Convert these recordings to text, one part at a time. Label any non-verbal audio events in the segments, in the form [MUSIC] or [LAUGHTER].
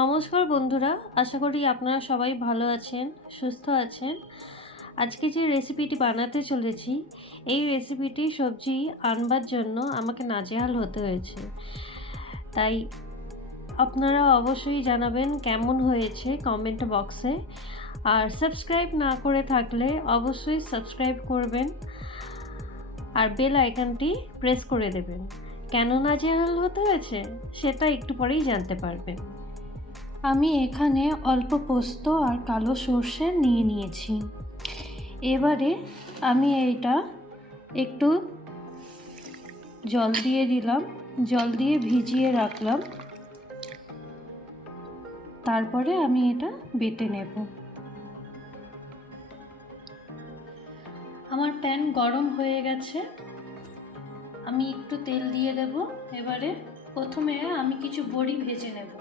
নমস্কার বন্ধুরা, আশা করি আপনারা সবাই ভালো আছেন, সুস্থ আছেন। আজকে যে রেসিপিটি বানাতে চলেছি, এই রেসিপিটি সবজি আনবার জন্য আমাকে নাজেহাল হতে হয়েছে। তাই আপনারা অবশ্যই জানাবেন কেমন হয়েছে কমেন্ট বক্সে আর সাবস্ক্রাইব না করে থাকলে অবশ্যই সাবস্ক্রাইব করবেন আর বেল আইকনটি প্রেস করে দেবেন। কেন নাজেহাল হতে হয়েছে, সেটা একটু পরেই জানতে পারবেন। আমি এখানে অল্প পোস্ত আর কালো সর্ষে নিয়ে নিয়েছি। এবারে আমি এইটা একটু জল দিয়ে দিলাম, জল দিয়ে ভিজিয়ে রাখলাম। তারপরে আমি এটা বেটে নেব। আমার প্যান গরম হয়ে গেছে। আমি একটু তেল দিয়ে দেব। এবারে প্রথমে আমি কিছু বড়ি ভেজে নেব।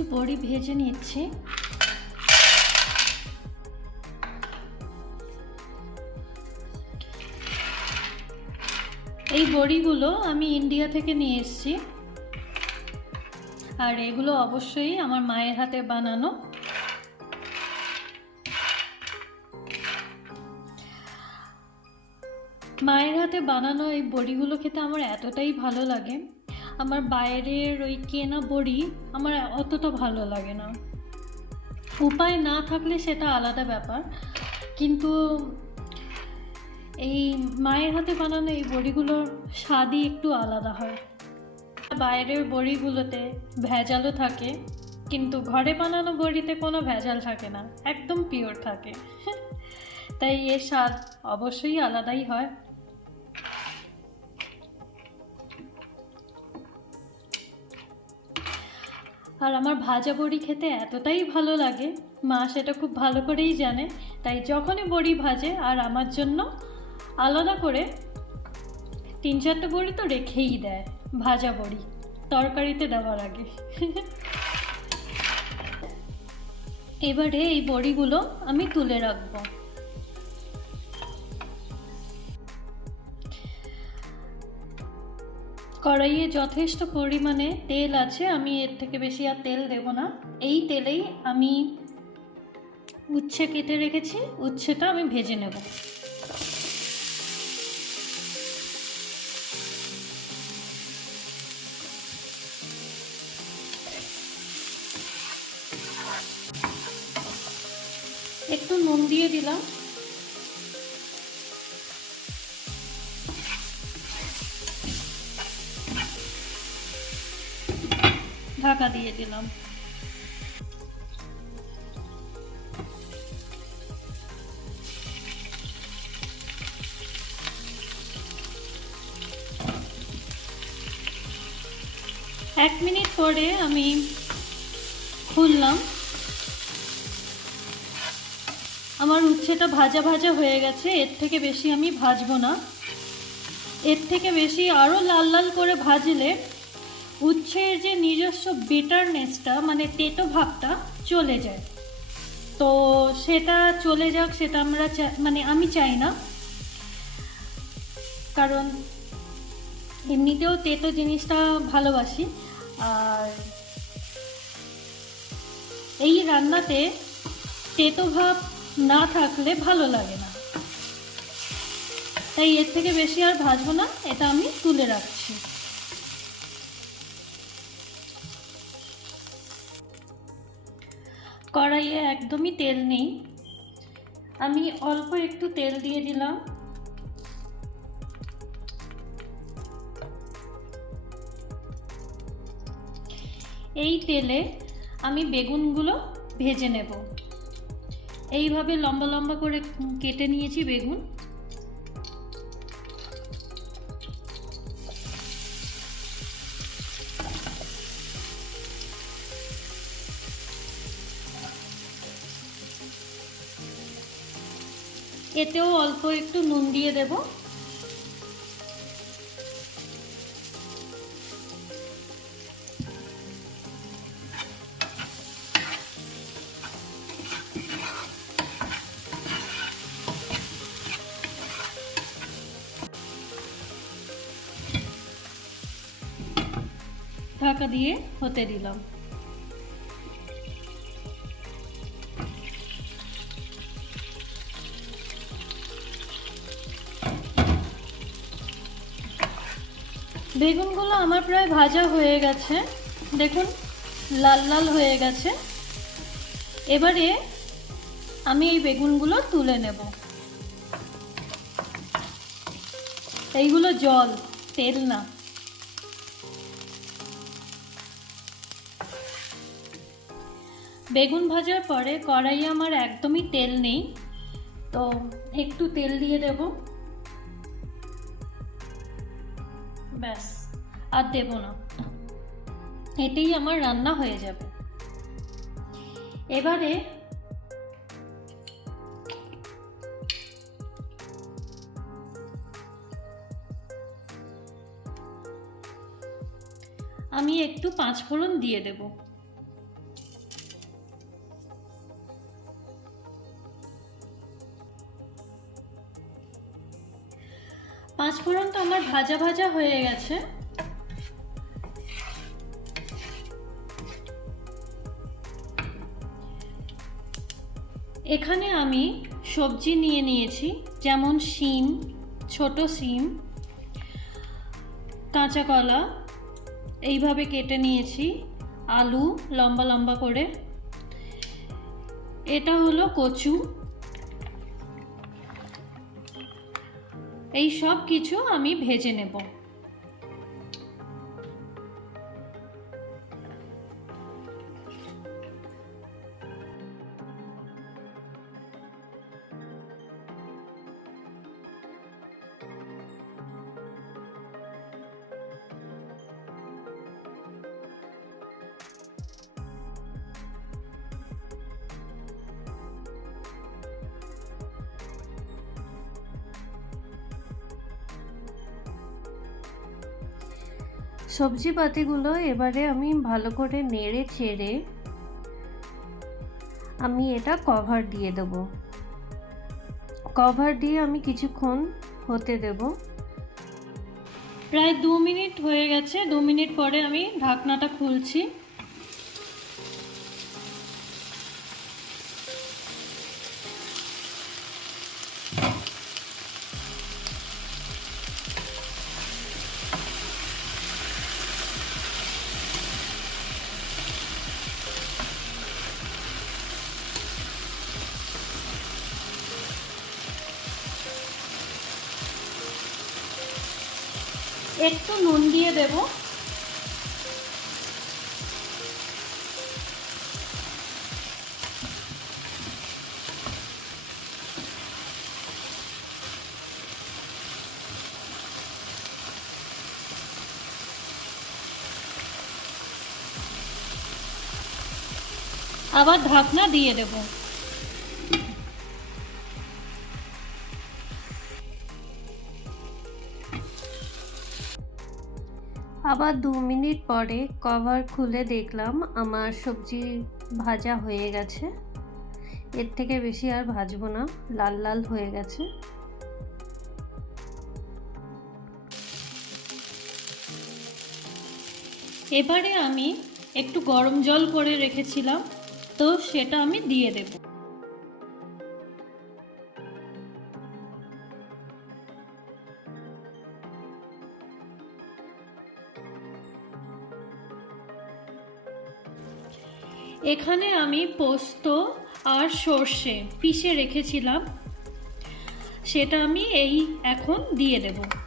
কিছু বড়ি ভেজে নিচ্ছি। এই বড়িগুলো আমি ইন্ডিয়া থেকে নিয়ে এসেছি। আর এগুলো অবশ্যই আমার মায়ের হাতে বানানো। মায়ের হাতে বানানো এই বড়িগুলো খেতে আমার এতটাই ভালো লাগে। বাইরের ওই কেনা বড়ি আমার অতটা ভালো লাগে না। উপায় না থাকলে সেটা আলাদা ব্যাপার। কিন্তু এই মায়ের হাতে বানানো এই বড়িগুলোর স্বাদই একটু আলাদা হয়। বাইরের বড়িগুলোতে ভেজালও থাকে, কিন্তু ঘরে বানানো বড়িতে কোনো ভেজাল থাকে না, একদম পিওর থাকে। [LAUGHS] তাই এর স্বাদ অবশ্যই আলাদাই হয়। আর আমার ভাজা বড়ি খেতে এতটাই ভালো লাগে। মা সেটা খুব ভালো করেই জানে। তাই যখনই বড়ি ভাজে আর আমার জন্য আলাদা করে তিন চারটে বড়ি তো রেখেই দেয় ভাজা বড়ি তরকারিতে দেওয়ার আগে। এবারে এই বড়িগুলো আমি তুলে রাখব। কড়াইয়ে যথেষ্ট পরিমাণে তেল আছে, আমি এর থেকে বেশি আর তেল দেব না। এই তেলেই আমি উচ্ছে কেটে রেখেছি, উচ্ছেটা আমি ভেজে নেব। একটু নুন দিয়ে দিলাম। ঢাকা দিয়ে দিলাম। এক মিনিট পরে আমি খুললাম। আমার উচ্ছেটা ভাজা ভাজা হয়ে গেছে, এর থেকে বেশি আমি ভাজবো না। এর থেকে বেশি আরও লাল লাল করে ভাজলে উচ্ছের যে নিজস্ব বিটারনেসটা মানে তেতো ভাবটা চলে যায়। তো সেটা চলে যাক, সেটা আমরা মানে আমি চাই না। কারণ এমনিতেও তেতো জিনিসটা ভালোবাসি। আর এই রান্নাতে তেতো ভাব না থাকলে ভালো লাগে না। তাই এর থেকে বেশি আর ভাজবো না, এটা আমি তুলে রাখছি। কড়াইয়ে একদমই তেল নেই। আমি অল্প একটু তেল দিয়ে দিলাম। এই তেলে আমি বেগুনগুলো ভেজে নেব। এইভাবে লম্বা লম্বা করে কেটে নিয়েছি বেগুন। এতেও অল্প একটু নুন দিয়ে দেব। ঢাকা দিয়ে হতে দিলাম। বেগুনগুলো আমার প্রায় ভাজা হয়ে গেছে। দেখুন, লাল লাল হয়ে গেছে। এবারে আমি এই বেগুনগুলো তুলে নেব। এইগুলো জল, তেল না। বেগুন ভাজার পরে কড়াইয়ে আমার একদমই তেল নেই, তো একটু তেল দিয়ে দেব। ব্যাস, আর দেব না। এতেই আমার রান্না হয়ে যাবে। এবারে আমি একটু পাঁচফোড়ন দিয়ে দেব। পাঁচ ফোড়ন তো আমার ভাজা ভাজা হয়ে গেছে। এখানে আমি সবজি নিয়ে নিয়েছি, যেমন শিম, ছোট শিম, কাঁচা কলা, এইভাবে কেটে নিয়েছি, আলু লম্বা লম্বা করে। এটা হলো কচু। এই সব কিছু আমি ভেজে নেব। সবজি পাতিগুলো এবারে আমি ভালো করে নেড়ে ছেড়ে আমি এটা কভার দিয়ে দেব। কভার দিয়ে আমি কিছুক্ষণ হতে দেব। প্রায় দু মিনিট হয়ে গেছে, দু মিনিট পরে আমি ঢাকনাটা খুলছি। একটু নুন দিয়ে দেব। আবার ঢাকনা দিয়ে দেবো। আবার দু মিনিট পরে কভার খুলে দেখলাম আমার সবজি ভাজা হয়ে গেছে। এর থেকে বেশি আর ভাজবো না, লাল লাল হয়ে গেছে। এবারে আমি একটু গরম জল করে রেখেছিলাম, তো সেটা আমি দিয়ে দেব। এখানে আমি পোস্ত আর সর্ষে পিষে রেখেছিলাম। সেটা আমি এই এখন দিয়ে দেব।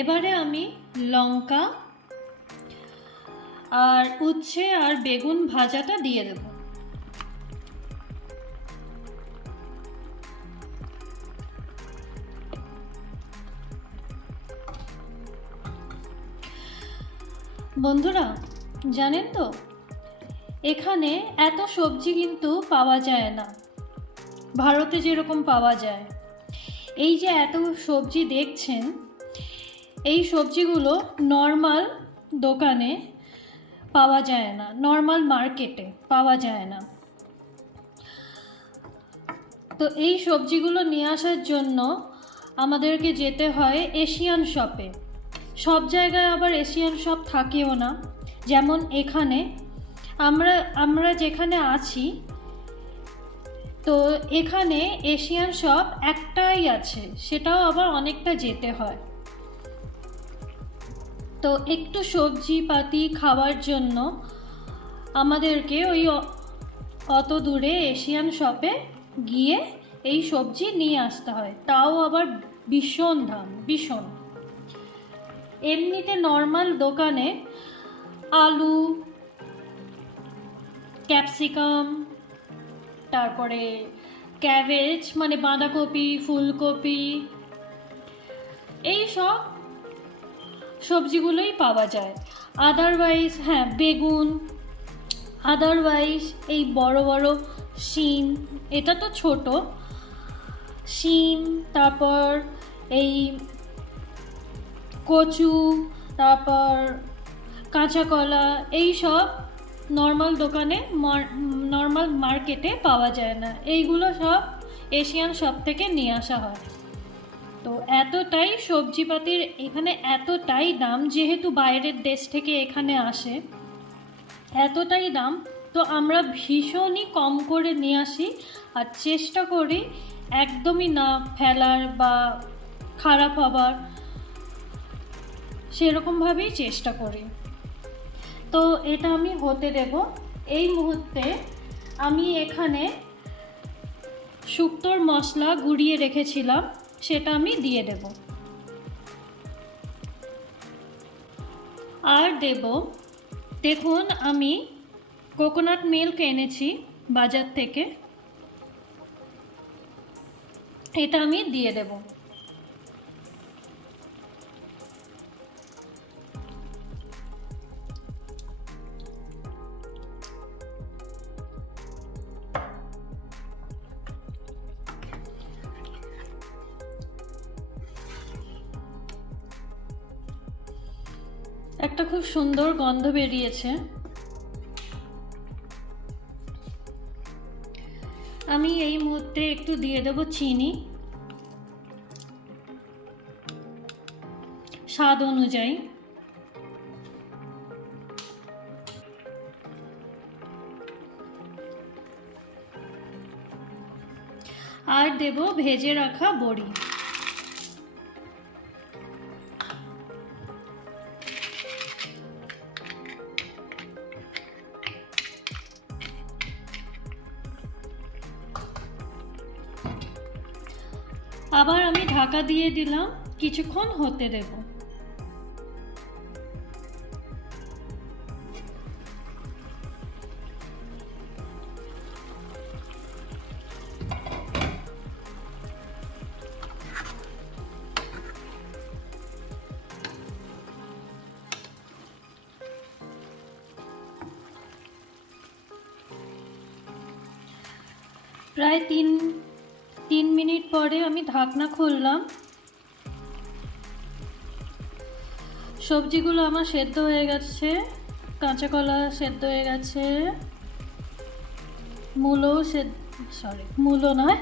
এবারে আমি লঙ্কা আর উচ্ছে আর বেগুন ভাজাটা দিয়ে দেব। বন্ধুরা, জানেন তো, এখানে এত সবজি কিন্তু পাওয়া যায় না। ভারতে যেরকম পাওয়া যায়। এই যে এত সবজি দেখছেন এই সবজিগুলো নর্মাল দোকানে পাওয়া যায় না নর্মাল মার্কেটে পাওয়া যায় না। তো এই সবজিগুলো নিয়ে আসার জন্য আমাদেরকে যেতে হয় এশিয়ান শপে সব জায়গায় আবার এশিয়ান শপ থাকেও না। যেমন এখানে আমরা আমরা যেখানে আছি, তো এখানে এশিয়ান শপ একটাই আছে, সেটাও আবার অনেকটা যেতে হয়। তো একটু সবজি পাতি খাওয়ার জন্য আমাদেরকে ওই অত দূরে এশিয়ান শপে গিয়ে এই সবজি নিয়ে আসতে হয়। তাও আবার ভীষণ দাম, ভীষণ। এমনিতে নর্মাল দোকানে আলু ক্যাপসিকাম তারপরে ক্যাবেজ মানে বাঁধাকপি, ফুলকপি, এই সব সবজিগুলোই পাওয়া যায়। আদারওয়াইজ হ্যাঁ বেগুন আদারওয়াইজ এই বড় বড় শিম, এটা তো ছোট। শিম, তারপর এই কচু, তারপর কাঁচা কলা, এই সব নর্মাল দোকানে নর্মাল মার্কেটে পাওয়া যায় না। এইগুলো সব এশিয়ান শপ থেকে নিয়ে আসা হয়। তো এতটাই সবজিপাতির এখানে এতটাই দাম যেহেতু বাইরের দেশ থেকে এখানে আসে, এতটাই দাম, তো আমরা ভীষণই কম করে নিয়ে আসি আর চেষ্টা করি একদমই না ফেলার বা খারাপ হবার। সেরকমভাবেই চেষ্টা করি। তো এটা আমি হতে দেব। এই মুহূর্তে আমি এখানে শুক্তোর মশলা গুঁড়িয়ে রেখেছিলাম। সেটা আমি দিয়ে দেব। আর দেব, দেখুন আমি কোকোনাট মিল্ক এনেছি বাজার থেকে। এটা আমি দিয়ে দেব। গন্ধ বেরিয়েছে। আমি এই মুহূর্তে একটু দিয়ে দেব চিনি। স্বাদ অনুযায়ী। আর দেব ভেজে রাখা বড়ি। আবার আমি ঢাকা দিয়ে দিলাম কিছুক্ষণ হতে দেব। প্রায় তিন তিন মিনিট পরে আমি ঢাকনা খুললাম। সবজিগুলো আমার সেদ্ধ হয়ে গেছে, কাঁচা কলা সেদ্ধ হয়ে গেছে, মূলো সেদ্ধ সরি মূলো নয়,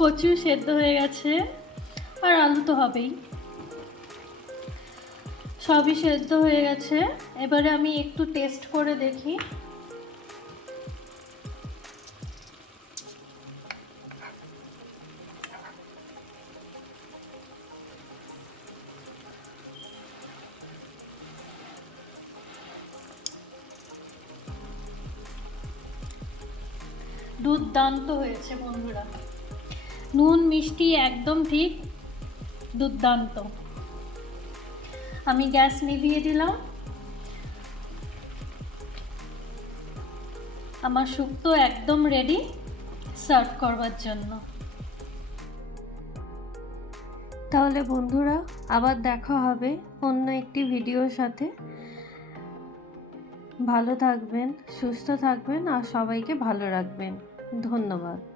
কচু সেদ্ধ হয়ে গেছে, আর আলু তো হবেই। সবই সেদ্ধ হয়ে গেছে। এবারে আমি একটু টেস্ট করে দেখি। দুর্দান্ত হয়েছে বন্ধুরা। নুন, মিষ্টি একদম ঠিক দুর্দান্ত। আমি গ্যাস নিভিয়ে দিলাম। আমার শুক্তো একদম রেডি সার্ভ করবার জন্য। তাহলে বন্ধুরা, আবার দেখা হবে অন্য একটি ভিডিওর সাথে। ভালো থাকবেন, সুস্থ থাকবেন আর সবাইকে ভালো রাখবেন। ধন্যবাদ।